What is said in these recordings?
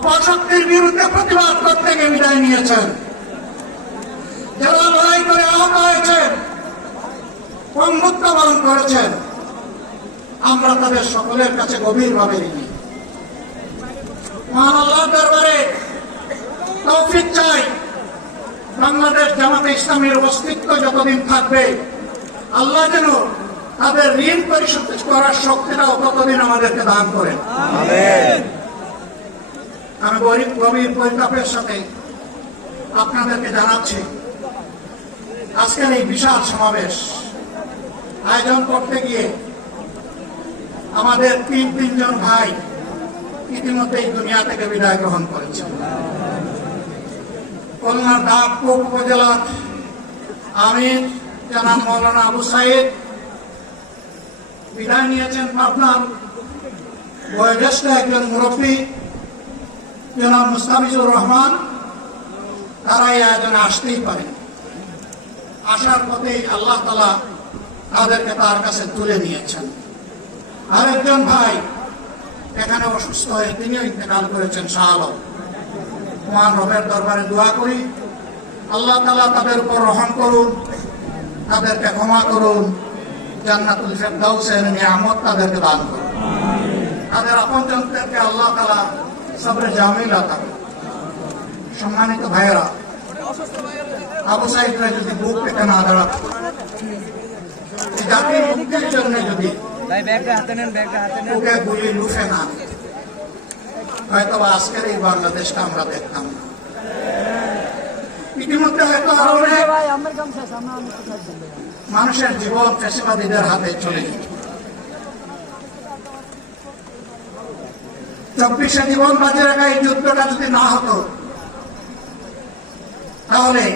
অপশক্তির বিরুদ্ধে প্রতিবাদ করতে গিয়ে বিদায় নিয়েছেন, যারা লড়াই করে আহত হয়েছেন, পঙ্গুত্ব বরণ করেছেন, আমরা তাদের সকলের কাছে গভীরভাবে ঋণী। মহান আল্লাহর দরবারে তৌফিক চাই, বাংলাদেশ জামাতে ইসলামীর অস্তিত্ব যতদিন থাকবে আল্লাহ যেন তাদের ঋণ পরিশোধ করার শক্তিটাও ততদিন আমাদেরকে দান করেন। আমি গভীর পরিতাপের সাথে আপনাদেরকে জানাচ্ছি, আজকের এই বিশাল সমাবেশ আয়োজন করতে গিয়ে আমাদের তিনজন ভাই ইতিমধ্যে এই দুনিয়া থেকে বিদায় গ্রহণ করেছেন। খুলনার ডাকপুর উপজেলার আমির জনাব মৌলানা আবু সাইদ বিদায় নিয়েছেন। পাবনার বয়োজ্যেষ্ঠ একজন মুরব্বী জনাব মুস্তাফিজুর রহমান, তারা এই আয়োজনে আসতেই পারেন। আসার পথেই আল্লাহ তাআলা তাদেরকে তার কাছে তুলে নিয়েছেন। আরেকজন ভাই এখানে অসুস্থ হয়ে তিনিও ইন্তেকাল করেছেন, শাহ আলম। মহান রবের দরবারে দোয়া করি আল্লাহ তাআলা তাদের উপর রহম করুন, তাদেরকে ক্ষমা করুন, জান্নাতুল ফেরদাউসের নিয়ামত তাদেরকে দান করুন, তাদের আপনজনদেরকে আল্লাহ তাআলা সবরে জামিল আতা করুন। সম্মানিত ভাইয়েরা, আবু সাইদরা যদি বুক পেতে না দাঁড়াত, জাতির মুক্তির জন্য যদি বুকে গুলি লুফে না, হয়তো আজকের এই বাংলাদেশটা আমরা দেখতাম না। ইতিমধ্যে হয়তো আরো অনেক মানুষের জীবন ফ্যাসিবাদীদের হাতে চলে যেত। 24 জীবন বাজি রাখা এই যুদ্ধটা যদি না হতো, তাহলে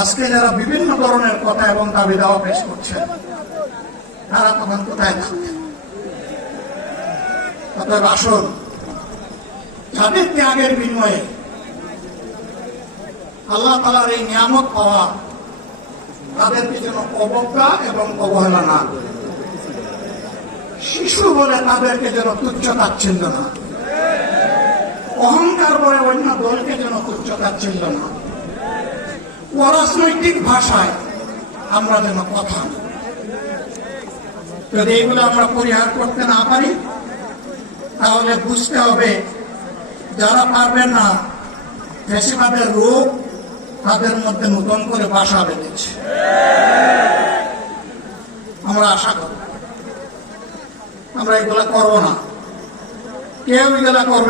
আজকে যারা বিভিন্ন ধরনের কথা এবং দাবি দাওয়া পেশ করছেন, তারা তখন কোথায় থাকতেন? অতএব আসুন, যাদের ত্যাগের বিনিময়ে আল্লাহ তাআলার এই নিয়ামত পাওয়া, তাদেরকে যেন অবজ্ঞা এবং অবহেলা না করে, শিশু বলে তাদেরকে যেন তুচ্ছ তাচ্ছিল্য না, অহংকার বলে অন্য দলকে যেন তুচ্ছ তাচ্ছিল্য না, অরাজনৈতিক ভাষায় আমরা যেন কথা না। যদি এগুলো আমরা পরিহার করতে না পারি, তাহলে বুঝতে হবে যারা পারবেন না, ফ্যাসিবাদের রোগ তাদের মধ্যে নতুন করে বাসা বেঁধেছে। আমরা আশা করি আমরা এগুলা করবো না, কেউ এগুলা করবে